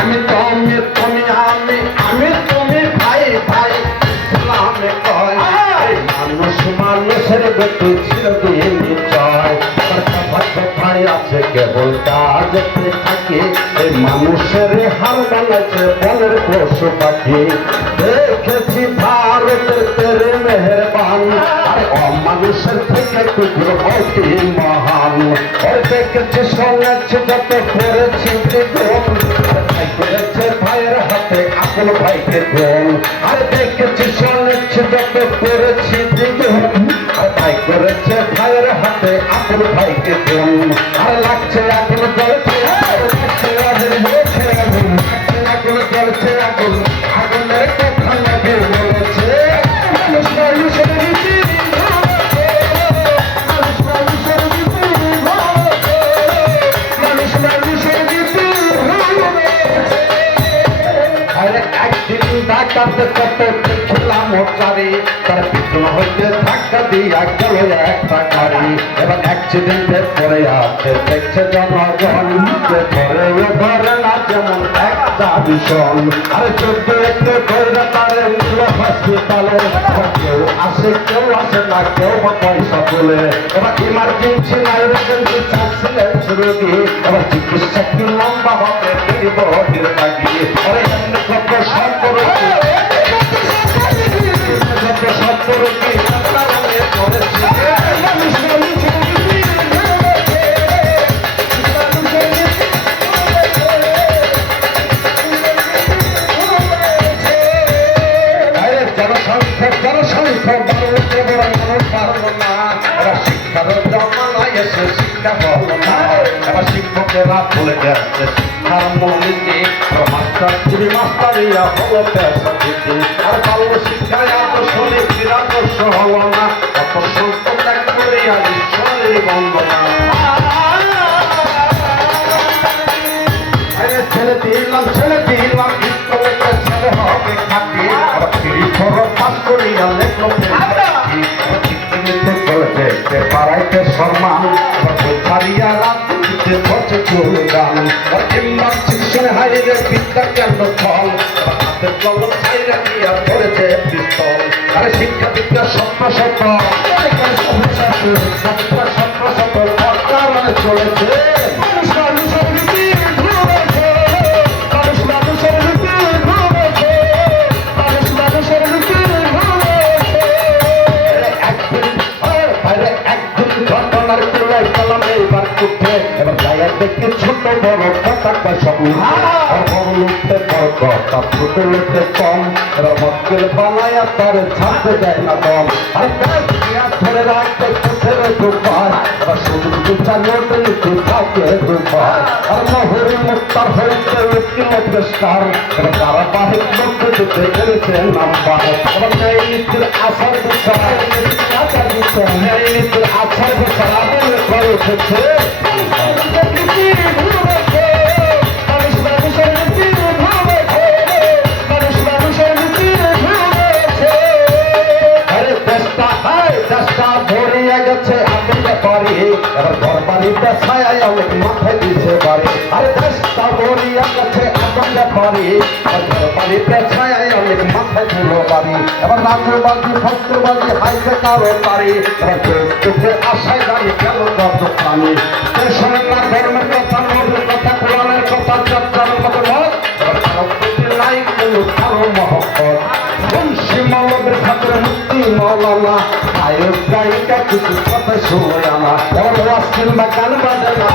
আমি তুমি তুমি আমি তুমি ভাই ভাই ইসলামে কয় মানুষ মানুষের বেটি চিরদিন জয় কোথায় আছে কেবল কাজে থাকে এই মানুষের হার বানাইছে বনের পশু পাখি দেখেছি ভারতের তেরে মেহেরবান আর অমানুষের থেকে টুকরো অতি মহান দেখেছি শুনেছি যত করেছি করেছে ভাইয়ের হাতে আপন ভাইকে কোন আর দেখেছি শুনেছি যত করেছি আর ভাই করেছে ভাইয়ের হাতে আপন ভাইকে কোন আর লাগছে এখন জ্বলছে আগুনের কথা লাগে বলেছে ডাকাতে কত দেখলাম চারি তার পিছন হইতে ধাক্কা দিয়া গেল একটা গাড়ি এবার অ্যাক্সিডেন্টে পড়ে আছে দেখছে জনগণ ধরে ধরে না যেমন একটা ভীষণ আর চোদ্দ একটু ধরে তারে নিল হসপিটালে কেউ আসে কেউ আসে না কেউ পয়সা তোলে এবার ইমার্জেন্সি নাই রোগী এবার চিকিৎসা কি লম্বা হবে বড়ির দাগি আরে এমনি কত সম্পর্ক জনসংখ্যা শিক্ষার জমানায় এসে শিক্ষা হল না এবার শিক্ষকেরা বলে গেছে শিক্ষার মূলনীতি মাস্টার মাস্টারিয়া হলো পেশা দিতে আর বাল্য শিক্ষায় আদর্শনিক নিরাদর্শ হল না কত সংখ্যক ত্যাগ করিয়া ঈশ্বরের বন্দনা ছেলে দিলাম স্কুলে ছেলে হবে খাটি আবার ফিরি খরচ পাস করিয়া লেখলো দেখতে পারাইতে সম্মান ছাড়িয়া রাজনীতিতে বসে চলে গান শিক্ষণে হাইরে বিদ্যা কেন ফল হাতে কলম ছাইরা দিয়া পড়েছে পিস্তল আরে শিক্ষা বিদ্যা স্বপ্ন স্বপ্ন চলেছে ছোট বড় কথা সব বড় লোকতে বড় কথা ছোট লোকতে কম মক্কেল বানায়া তার ছাড়তে দেয় না দম ধরে রাখতে কোথের দুপার সুযোগ বিচার নোটে নিতে থাকে দুপার আর নহরে মুক্তার হইতে উকিলতার ধারাবাহিক লোককে দিতে গেছে নাম্বার ন্যায় নীতির আশার বিষয় ন্যায় নীতির আশার বিষয় আগুনে করে উঠেছে ঘর বাড়িতে ছায় অনেক মাথায় দিতে পারে আর দেশটা বলিয়া গেছে আতঙ্কে পারি ঘর বাড়িতে ছায় অনেক মাথায় দিল পারি এবার রাজবাজি ভক্তবাজি হাইতে কারো পারি আশায় দাঁড়িয়ে গেল কত প্রাণী দেশের না ধর্মের কথা নবীর কথা কোরআনের কথা চর্চার মতো মত নাই কোনো কারো মহব্বত বংশী মানবের খাতের মুক্তি মৌলানা গায়ক গায়িকা কিছু কথা শুনে আনা এবার ওয়াজ কিংবা গান বাজে না